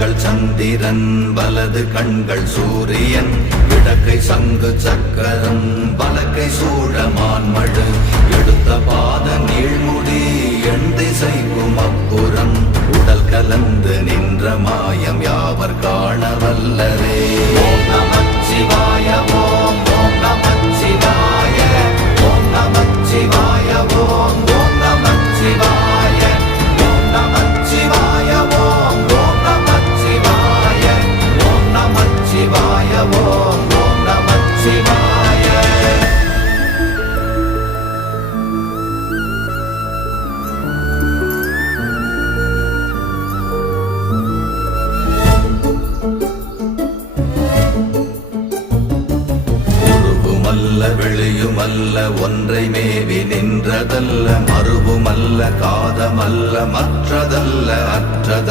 கண்கள் சந்திரன் வலது கண்கள் சூரியன் இடக்கை சங்கு சக்கரம் வலக்கை சூழமான்மழு எடுத்த பாத நீழ்முடி எண் திசைக்கும் அப்புறம் உடல் கலந்து நின்ற மாயம் யாவர் காண வல்லரே. ஓம் நமச்சிவாய ஓம் ஓம் நமச்சிவாய ஓம் நமச்சிவாய ஓம் ஓம் நமச்சிவாய ஓம் நமச்சிவாய ஓம் ஓம் நமச்சிவாய ஓம் நமச்சிவாய ஓம் ஓம் நமச்சிவாய. வெளியுமல்ல ஒன்றை மேவி நின்றதல்ல மறுவுமல்ல காதமல்ல மற்றதல்ல அற்றதல்ல